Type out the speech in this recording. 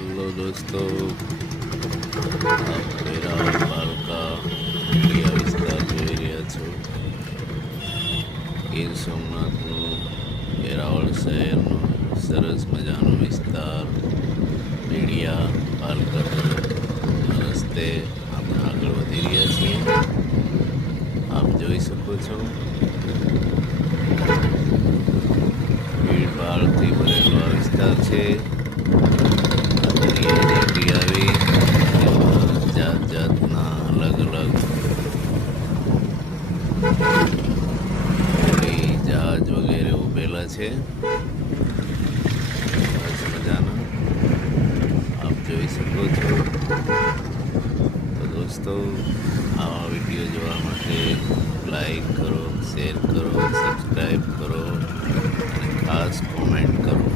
Hello दोस्तों, आप Veraval પાલકા media વિસ્તાર જોઈ રહ્યા છો। ગીર સોમનાથનું વેરાવળ શહેરનો સરસ મજાનો વિસ્તાર મીડિયા પાલકા તરફ રસ્તે આપણે આગળ વધી રહ્યા છીએ। આપ જોઈ શકો છો ભીડભાડથી ભરેલો આ વિસ્તાર છે। જાત જાતના અલગ અલગ હોડી જહાજ વગેરે ઉભેલા છે। સરસ મજાના આપ જોઈ શકો છો। તો દોસ્તો, આવા વિડીયો જોવા માટે લાઈક કરો, શેર કરો, સબસ્ક્રાઈબ કરો અને ખાસ કોમેન્ટ કરો।